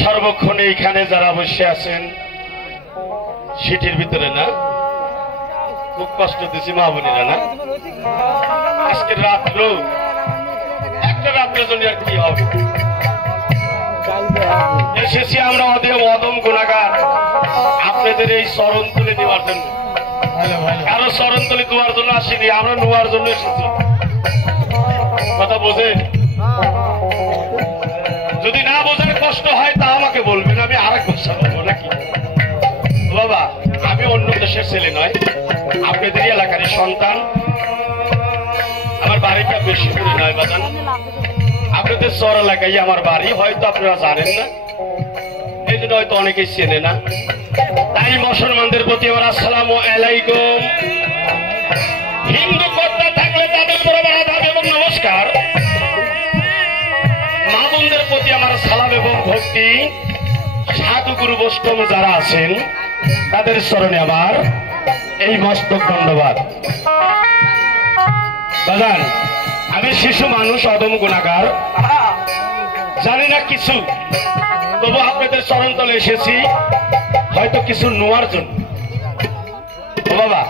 সর্বক্ষণে এখানে যারা বসে আছেন সিটির ভিতরে না খুব কষ্ট দিছি মা বোনেরা না আজকের রাত্র একটা রাত্রের জন্য আর কি হবে এসেছি আমরা অদম গুনাহগার আপনাদের এই চরণ তুলে নেওয়ার জন্য কারো চরণ তুলে দেওয়ার জন্য আসিনি আমরা নেওয়ার জন্য এসেছি কথা বোঝেন যদি না বোঝার কষ্ট হয় তা আমাকে বলবেন আমি আরেক ভাষা বলবো নাকি বাবা আমি অন্য দেশের ছেলে নয় আপনাদের এলাকারই সন্তান আমার বাড়িটা বেশি দূরে নয় বাজান আপনাদের শহর এলাকায় আমার বাড়ি হয়তো আপনারা জানেন না এই জন্য হয়তো অনেকেই চেনে না তাই মুসলমানদের প্রতি আমার আসসালামু আলাইকুম হিন্দু কর্তা থাকলে তাদের উপর আমার আদাব এবং নমস্কার মা বোনদের প্রতি আমার সালাম এবং ভক্তি সাধু গুরু বৈষ্ণব যারা আছেন তাদের স্মরণে আমার এই মস্তক ধন্যবাদ বাজান আমি শিশু মানুষ অদম গুনাহগার জানি না কিছু তবু আপনাদের চরণ তলে এসেছি হয়তো কিছু নেওয়ার জন্য বাবা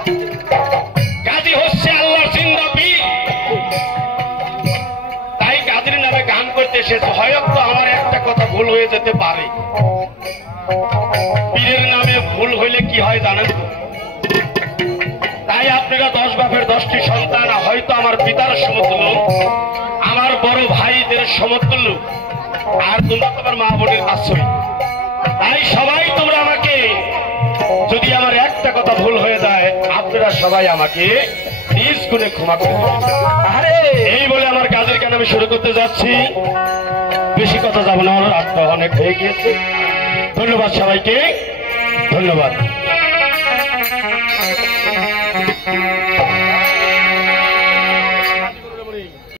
গাজী হচ্ছে আল্লাহর জিন্দা বীর তাই গাজীর নামে গান করতে এসেছে হয়তো আমার একটা কথা ভুল হয়ে যেতে পারে পীরের নামে ভুল হইলে কি হয় জানেন তো তাই আপনারা 10 বাপের 10টি সন্তান হয়তো আমার পিতার সমতুল্য আমার বড় ভাইদের সমতুল্য আর তোমরা তোমার মা বোনের আশ্রয় তাই সবাই তোমরা আমাকে যদি আমার একটা কথা ভুল হয়ে যায় আপনারা সবাই আমাকে নিজ গুণে ক্ষমা করে দেবেন এই বলে আমার কাজের কেন আমি শুরু করতে যাচ্ছি বেশি কথা যাব না আমার রাতটা অনেক হয়ে গিয়েছে ধন্যবাদ সবাইকে ধন্যবাদ